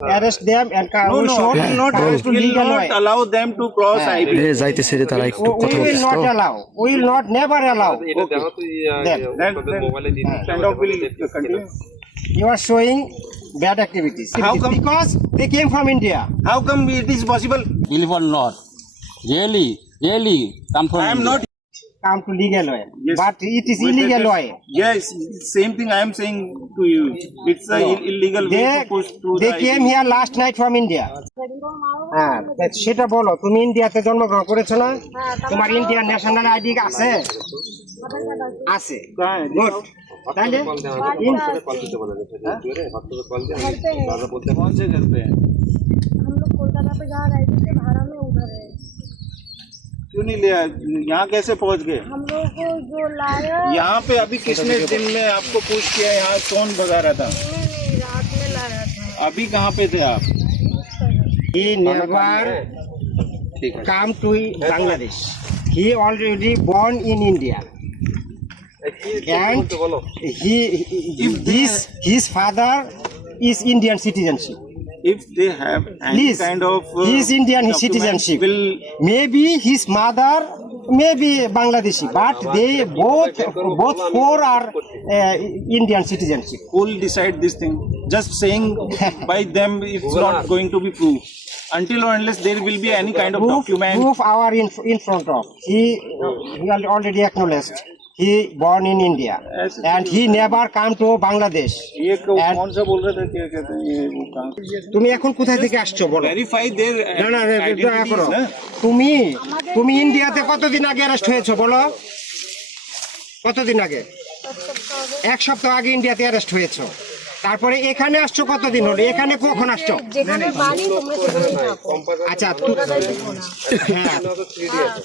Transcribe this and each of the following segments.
arrest them and No, we no, should will not, to will legal not way. allow them to cross IP. যাইতেছে যে তারা একটু We কথা will বলতেছে not তো allow. We will not never allow. Then stand off will continue. You are showing bad activities. How come? Because they came from India. How come it is possible? Believe or not, really come from I am India. not. Come to legal way. Yes. But it is Wait, illegal wait, way. Yes, same thing I am saying to you. It's a illegal way They, to push through they the came IP. here last night from India. হ্যাঁ সেটা বলো তুমি ইন্ডিয়াতে জন্মগ্রহণ করেছো না তোমার Indian national ID আছে আছে Good. তাহলে कौन से घर पे हैं? हम लोग कोलकाता पे जा रहे थे भाड़ा में उधर है क्यों नहीं लिया? यहाँ कैसे पहुँच गए? हम लोग को जो लाया यहाँ पे अभी किसने दिन में आपको पूछ किया? यहाँ कौन भगा रहा था? नहीं रात में लाया था अभी कहाँ पे थे आप? he never come to Bangladesh. He already born in India. And his father is Indian citizenship. If they have any Please, kind of he is Indian documents, citizenship. will Maybe his mother may be Bangladeshi, but they both four are Indian citizenship. who will decide this thing? Just saying by them, it's not going to be proved. Until or unless there will be any kind of document. Proof our in front of. He already acknowledged. He born in India and he never come to Bangladesh. ये And- कौन सा बोल रहे थे? क्या कहते हैं ये वो कहाँ? তুমি এখন কোথায় থেকে আসছো বলো Verify their না না না, দয়া করো। identities, না? তুমি তুমি ইন্ডিয়াতে কতদিন আগে অ্যারেস্ট হয়েছো বলো কতদিন আগে এক সপ্তাহ আগে ইন্ডিয়াতে অ্যারেস্ট হয়েছো তারপরে এখানে আসছো কতদিন হলো এখানে কখন আসছো যেখানে বাড়ি তোমরা সেখানে থাকো আচ্ছা হ্যাঁ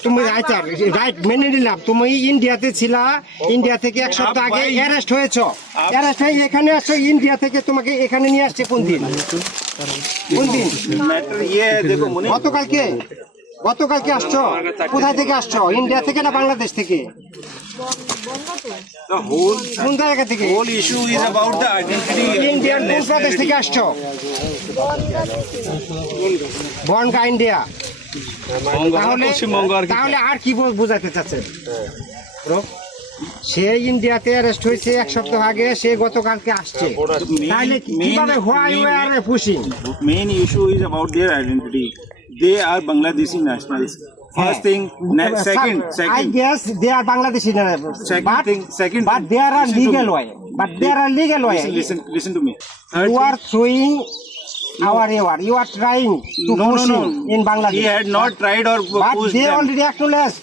তুমি আচ্ছা রাইট মেনে নিলাম তুমি ইন্ডিয়াতে ছিলা ইন্ডিয়া থেকে এক সপ্তাহ আগে অ্যারেস্ট হয়েছো অ্যারেস্ট হয়ে এখানে আসছো ইন্ডিয়া থেকে তোমাকে এখানে নিয়ে আসছে কোন দিন Matter ये है, देखो मुनि গতকালকে আসছো কোথায় থেকে আসছো ইন্ডিয়া থেকে না বাংলাদেশ থেকে the whole কোন জায়গা থেকে issue is about the identity. Indian কোন প্রদেশ থেকে আসছো বনগা ইন্ডিয়া তাহলে তাহলে আর কি বোঝাতে চাচ্ছেন ব্রো সে ইন্ডিয়াতে অ্যারেস্ট হয়েছে এক সপ্তাহ আগে সে গতকালকে আসছে তাহলে কিভাবে why we are pushing Main issue is about their identity. They are Bangladeshi nationals. First thing, second, I guess they are Bangladeshi second but thing, there are listen to legal me. way but there are legal way Listen to me. you are throwing our you are trying to push him in Bangladesh He had not tried or but pushed they them. already acknowledged